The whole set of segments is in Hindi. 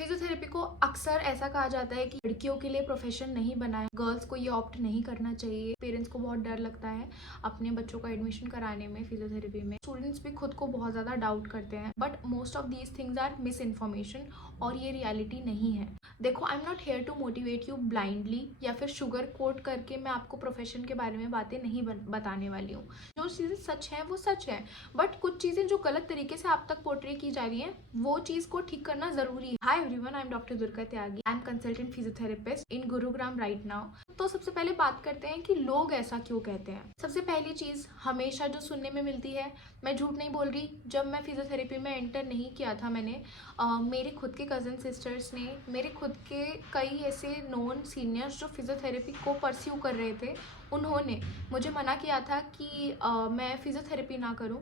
फिजियोथेरेपी को अक्सर ऐसा कहा जाता है कि लड़कियों के लिए प्रोफेशन नहीं बना है, गर्ल्स को ये ऑप्ट नहीं करना चाहिए। पेरेंट्स को बहुत डर लगता है अपने बच्चों का एडमिशन कराने में फिजियोथेरेपी में। स्टूडेंट्स भी खुद को बहुत ज़्यादा डाउट करते हैं, but most of these things are misinformation और ये रियलिटी नहीं है। देखो, I am not here to motivate you blindly या फिर शुगर कोट करके मैं आपको प्रोफेशन के बारे में बातें नहीं बताने वाली हूँ। जो चीज़ें सच हैं वो सच है, बट कुछ चीज़ें जो गलत तरीके से आप तक पोर्ट्रे की जा रही हैं वो चीज़ को ठीक करना ज़रूरी है। Hi everyone, I am doctor Durga Tyagi. I am consultant physiotherapist in Gurugram right now. तो सबसे पहले बात करते हैं कि लोग ऐसा क्यों कहते हैं। सबसे पहली चीज़ हमेशा जो सुनने में मिलती है, मैं झूठ नहीं बोल रही, जब मैं फिजियोथेरेपी में एंटर नहीं किया था मैंने मेरे खुद के कज़न सिस्टर्स ने, मेरे खुद के कई ऐसे नोन सीनियर्स जो फिजियोथेरेपी को परस्यू कर रहे थे, उन्होंने मुझे मना किया था कि मैं फिजियोथेरेपी ना करूं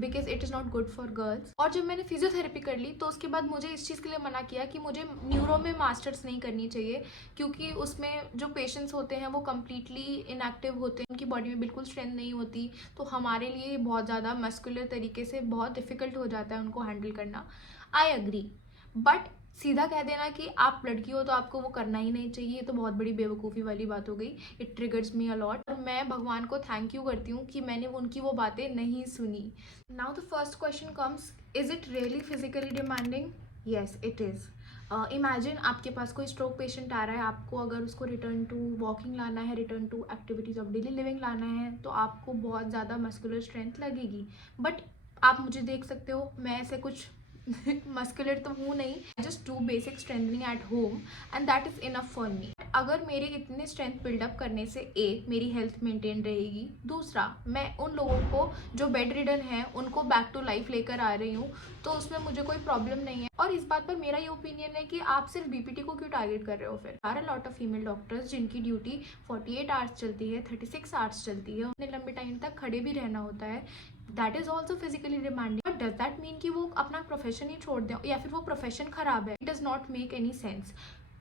because it is not good for girls. और जब मैंने फिजियोथेरेपी कर ली तो उसके बाद मुझे इस चीज़ के लिए मना किया कि मुझे न्यूरो में मास्टर्स नहीं करनी चाहिए, क्योंकि उसमें जो पेशेंट्स होते हैं वो कम्प्लीटली इनएक्टिव होते हैं, उनकी बॉडी में बिल्कुल स्ट्रेंथ नहीं होती, तो हमारे लिए बहुत ज़्यादा मस्कुलर तरीके से बहुत डिफिकल्ट हो जाता है उनको हैंडल करना। आई एग्री, बट सीधा कह देना कि आप लड़की हो तो आपको वो करना ही नहीं चाहिए, ये तो बहुत बड़ी बेवकूफ़ी वाली बात हो गई। इट ट्रिगर्स मी अलॉट और मैं भगवान को थैंक यू करती हूँ कि मैंने उनकी वो बातें नहीं सुनी। Now the first question comes, is it really physically demanding? Yes it is. Imagine आपके पास कोई स्ट्रोक पेशेंट आ रहा है, आपको अगर उसको रिटर्न टू वॉकिंग लाना है, return to activities of daily living लाना है, तो आपको बहुत ज़्यादा मस्कुलर स्ट्रेंथ लगेगी। बट आप मुझे देख सकते हो, मैं ऐसे कुछ मस्कुलर तो हूँ नहीं, just do basic strengthening at home and that is enough for me. अगर मेरे इतने स्ट्रेंथ बिल्डअप करने से एक मेरी हेल्थ मेंटेन रहेगी, दूसरा मैं उन लोगों को जो बेड रिडन है उनको बैक टू लाइफ लेकर आ रही हूँ, तो उसमें मुझे कोई प्रॉब्लम नहीं है। और इस बात पर मेरा ये ओपिनियन है कि आप सिर्फ बीपीटी को क्यों टारगेट कर रहे हो। फिर are a lot of female doctors जिनकी ड्यूटी 48 आवर्स चलती है, 36 आवर्स चलती है, उन्हें लंबे टाइम तक खड़े भी रहना होता है। That is also physically demanding. But does that mean कि वो अपना प्रोफेशन ही छोड़ दें या फिर वो प्रोफेशन खराब है? It does not make any sense.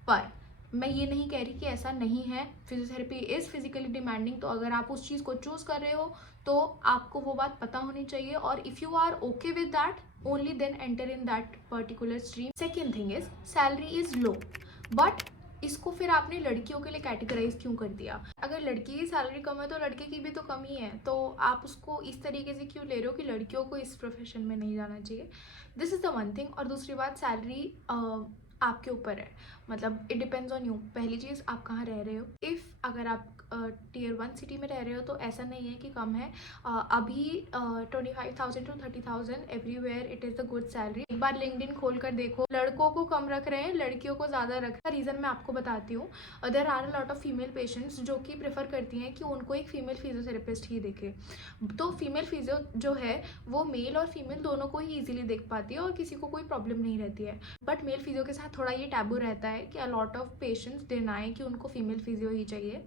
पर मैं ये नहीं कह रही कि ऐसा नहीं है, फिजियोथेरेपी इज़ फिजिकली डिमांडिंग। तो अगर आप उस चीज़ को चूज़ कर रहे हो तो आपको वो बात पता होनी चाहिए, और if you are okay with that only then enter in that particular stream. Second thing is salary is low, but इसको फिर आपने लड़कियों के लिए कैटेगराइज क्यों कर दिया? अगर लड़की की सैलरी कम है तो लड़के की भी तो कम ही है, तो आप उसको इस तरीके से क्यों ले रहे हो कि लड़कियों को इस प्रोफेशन में नहीं जाना चाहिए? This is the one thing. और दूसरी बात, सैलरी आपके ऊपर है, मतलब इट डिपेंड्स ऑन यू। पहली चीज़, आप कहाँ रह रहे हो। इफ़ अगर आप टियर 1 सिटी में रह रहे हो तो ऐसा नहीं है कि कम है। अभी 25,000 to 30,000 everywhere it is the good salary. एक बार लिंक्डइन खोल कर देखो, लड़कों को कम रख रहे हैं, लड़कियों को ज़्यादा रख रहे हैं। रीज़न मैं आपको बताती हूँ। There are a lot of female patients जो कि प्रेफर करती हैं कि उनको एक फीमेल फिजियोथेरेपिस्ट ही देखे। तो फीमेल फिजियो जो है वो मेल और फीमेल दोनों को ही ईजिली देख पाती है और किसी को कोई प्रॉब्लम नहीं रहती है। बट मेल फिजियो के साथ थोड़ा ये टैबू रहता है कि अ लॉट ऑफ पेशेंट्स डिनाई कि उनको फीमेल फिजियो ही चाहिए।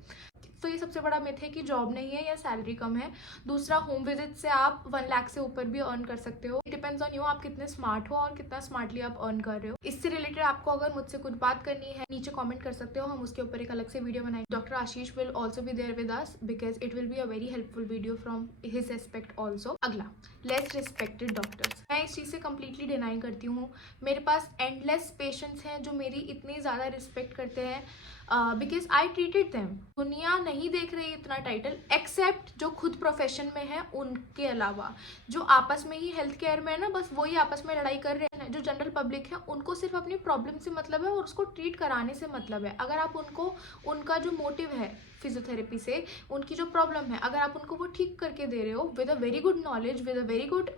तो ये सबसे बड़ा मिथ है कि जॉब नहीं है या सैलरी कम है। दूसरा, होम विजिट से आप 1 लाख से ऊपर भी अर्न कर सकते हो। इट डिपेंड्स ऑन यू, आप कितने स्मार्ट हो और कितना स्मार्टली आप अर्न कर रहे हो। इससे रिलेटेड आपको अगर मुझसे कुछ बात करनी है, नीचे कमेंट कर सकते हो, हम उसके ऊपर एक अलग से वीडियो बनाएंगे। Doctor Ashish will also be there with us because it will be a very helpful video from his aspect also. अगला, लेस रिस्पेक्टेड डॉक्टर्स। मैं इस चीज़ से कम्प्लीटली डिनाई करती हूँ। मेरे पास एंडलेस पेशेंट्स हैं जो मेरी इतनी ज़्यादा रिस्पेक्ट करते हैं बिकॉज आई ट्रीटेड देम। दुनिया नहीं देख रही इतना टाइटल, एक्सेप्ट जो खुद प्रोफेशन में है उनके अलावा। जो आपस में ही हेल्थ केयर में है ना, बस वही आपस में लड़ाई कर रहे हैं। जो जनरल पब्लिक है उनको सिर्फ अपनी प्रॉब्लम से मतलब है और उसको ट्रीट कराने से मतलब है। अगर आप उनको, उनका जो मोटिव है फिजियोथेरेपी से, उनकी जो प्रॉब्लम है, अगर आप उनको वो ठीक करके दे रहे हो with a very good knowledge, with a very good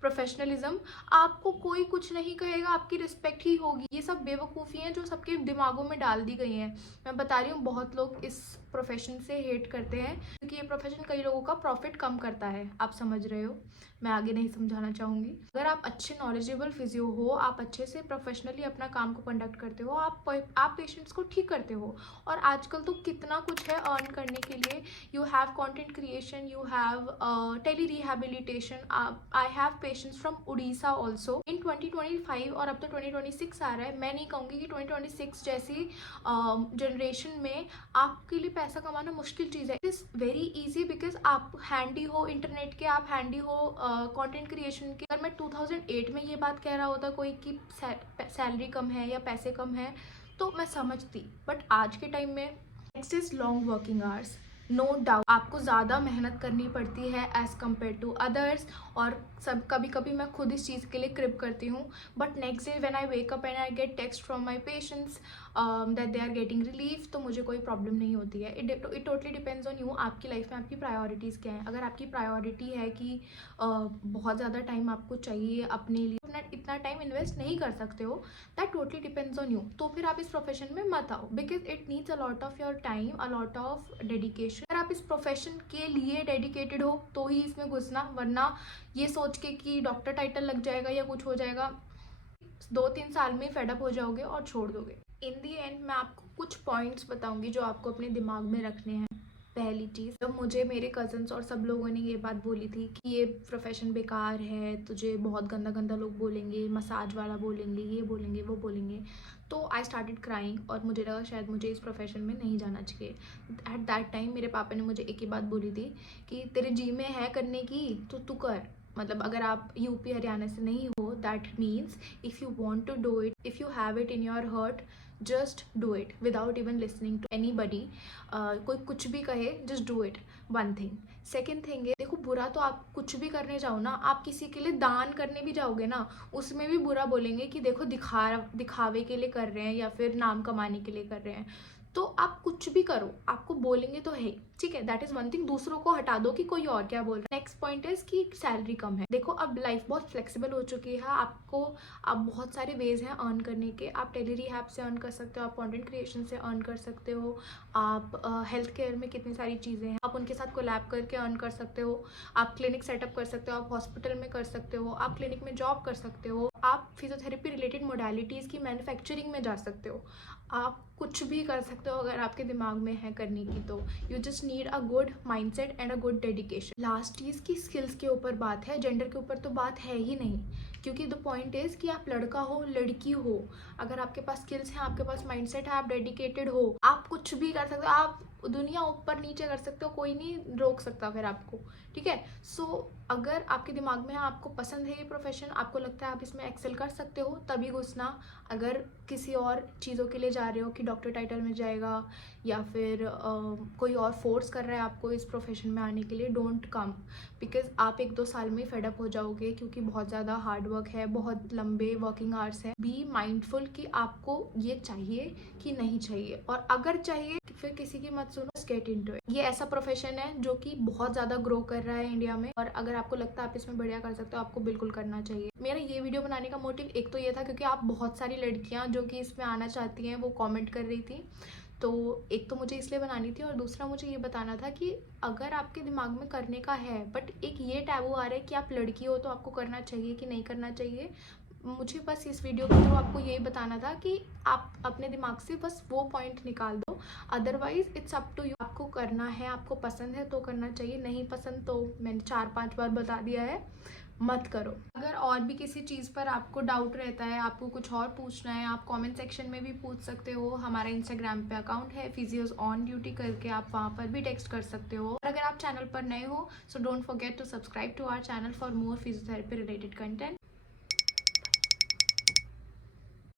professionalism, आपको कोई कुछ नहीं कहेगा, आपकी रिस्पेक्ट ही होगी। ये सब बेवकूफ़ी हैं जो सबके दिमागों में डाल दी गई हैं। मैं बता रही हूँ, बहुत लोग इस प्रोफेशन से हेट करते हैं क्योंकि ये प्रोफेशन कई लोगों का प्रॉफिट कम करता है। आप समझ रहे हो, मैं आगे नहीं समझाना चाहूँगी। अगर आप अच्छे नॉलेजेबल फिजियो हो, आप अच्छे से प्रोफेशनली अपना काम को कंडक्ट करते हो, आप पेशेंट्स को ठीक करते हो। और आजकल तो कितना कुछ है अर्न करने के लिए। You have content creation, you have tele rehabilitation. I have patients from Orissa also in 2025, और अब तो 2026 आ रहा है। मैं नहीं कहूँगी कि 2026 जैसी जनरेशन में आपके लिए पैसा कमाना मुश्किल चीज़ है। It is very easy because आप हैंडी हो इंटरनेट के, आप हैंडी हो कंटेंट क्रिएशन के। अगर मैं 2008 में ये बात कह रहा होता कोई कि सैलरी कम है या पैसे कम है तो मैं समझती, बट आज के टाइम में next is long working hours. No doubt आपको ज़्यादा मेहनत करनी पड़ती है एज़ कम्पेयर टू अदर्स, और सब कभी कभी मैं खुद इस चीज़ के लिए क्रिप करती हूँ। But next day when I wake up and I get text from my patients that they are getting relief, तो मुझे कोई प्रॉब्लम नहीं होती है। It totally depends on you, आपकी लाइफ में आपकी प्रायोरिटीज़ क्या हैं। अगर आपकी प्रायोरिटी है कि बहुत ज़्यादा टाइम आपको चाहिए अपने लिए, अपना इतना टाइम इन्वेस्ट नहीं कर सकते हो, that totally depends on you, तो फिर आप इस प्रोफेशन में मत आओ because it needs a lot of your time, a lot of dedication. अगर आप इस प्रोफेशन के लिए डेडिकेटेड हो तो ही इसमें घुसना, वरना ये सोच के कि डॉक्टर टाइटल लग जाएगा या कुछ हो जाएगा, 2-3 साल में फेडअप हो जाओगे और छोड़ दोगे। इन दी एंड मैं आपको कुछ पॉइंट्स बताऊंगी जो आपको अपने दिमाग में रखने हैं। पहली चीज़, जब मुझे मेरे कज़न्स और सब लोगों ने ये बात बोली थी कि ये प्रोफेशन बेकार है, तुझे बहुत गंदा गंदा लोग बोलेंगे, मसाज वाला बोलेंगे, ये बोलेंगे वो बोलेंगे, तो आई स्टार्टेड क्राइंग और मुझे लगा शायद मुझे इस प्रोफेशन में नहीं जाना चाहिए। एट दैट टाइम मेरे पापा ने मुझे एक ही बात बोली थी कि तेरे जी में है करने की तो तू कर। मतलब अगर आप यूपी हरियाणा से नहीं हो, that means if you want to do it, if you have it in your heart, just do it without even listening to any body. कोई कुछ भी कहे, just do it, one thing. Second thing है, देखो बुरा तो आप कुछ भी करने जाओ ना, आप किसी के लिए दान करने भी जाओगे ना, उसमें भी बुरा बोलेंगे कि देखो दिखावे के लिए कर रहे हैं या फिर नाम कमाने के लिए कर रहे हैं। तो आप कुछ भी करो, आपको बोलेंगे तो है, ठीक है, दैट इज वन थिंग। दूसरों को हटा दो कि कोई और क्या बोल रहा है। नेक्स्ट पॉइंट इज कि सैलरी कम है। देखो अब लाइफ बहुत फ्लेक्सिबल हो चुकी है, आपको अब बहुत सारे वेज हैं अर्न करने के। आप टेलीरिहैब से अर्न कर सकते हो, आप कंटेंट क्रिएशन से अर्न कर सकते हो, आप हेल्थ केयर में कितनी सारी चीज़ें हैं, आप उनके साथ कोलैब करके अर्न कर सकते हो, आप क्लिनिक सेटअप कर सकते हो, आप हॉस्पिटल में कर सकते हो, आप क्लिनिक में जॉब कर सकते हो, आप फिजियोथेरेपी रिलेटेड मोडालिटीज़ की मैन्युफैक्चरिंग में जा सकते हो, आप कुछ भी कर सकते हो अगर आपके दिमाग में है करने की। तो you just need a good mindset and a good dedication. Last चीज़ की स्किल्स के ऊपर बात है, जेंडर के ऊपर तो बात है ही नहीं, क्योंकि द पॉइंट इज़ कि आप लड़का हो लड़की हो, अगर आपके पास स्किल्स हैं, आपके पास माइंडसेट है, आप डेडिकेटेड हो, आप कुछ भी कर सकते हो, आप दुनिया ऊपर नीचे कर सकते हो, कोई नहीं रोक सकता फिर आपको, ठीक है। सो अगर आपके दिमाग में है, आपको पसंद है ये प्रोफेशन, आपको लगता है आप इसमें एक्सेल कर सकते हो, तभी घुसना। अगर किसी और चीज़ों के लिए जा रहे हो कि डॉक्टर टाइटल में जाएगा या फिर कोई और फोर्स कर रहा है आपको इस प्रोफेशन में आने के लिए, डोंट कम, बिकॉज आप 1-2 साल में फेडअप हो जाओगे, क्योंकि बहुत ज़्यादा हार्ड वर्क है, बहुत लंबे वर्किंग आवर्स है। बी माइंडफुल कि आपको ये चाहिए कि नहीं चाहिए, और अगर चाहिए फिर किसी की मत सुनो, गेट इनटू इट। ये ऐसा प्रोफेशन है जो कि बहुत ज़्यादा ग्रो कर रहा है इंडिया में, और अगर आपको लगता है आप इसमें बढ़िया कर सकते हो, आपको बिल्कुल करना चाहिए। मेरा ये वीडियो बनाने का मोटिव एक तो ये था क्योंकि आप बहुत सारी लड़कियां जो कि इसमें आना चाहती हैं वो कमेंट कर रही थी, तो एक तो मुझे इसलिए बनानी थी, और दूसरा मुझे ये बताना था कि अगर आपके दिमाग में करने का है बट एक ये टैबू आ रहा है कि आप लड़की हो तो आपको करना चाहिए कि नहीं करना चाहिए, मुझे बस इस वीडियो के थ्रू आपको यही बताना था कि आप अपने दिमाग से बस वो पॉइंट निकाल दो। Otherwise it's up to you, आपको करना है, आपको पसंद है तो करना चाहिए, नहीं पसंद तो मैंने 4-5 बार बता दिया है, मत करो। अगर और भी किसी चीज़ पर आपको डाउट रहता है, आपको कुछ और पूछना है, आप कमेंट सेक्शन में भी पूछ सकते हो। हमारा इंस्टाग्राम पे अकाउंट है फिजियोज ऑन ड्यूटी करके, आप वहाँ पर भी टेक्स्ट कर सकते हो। और अगर आप चैनल पर नए हो so don't forget to subscribe to our channel for more physiotherapy related content.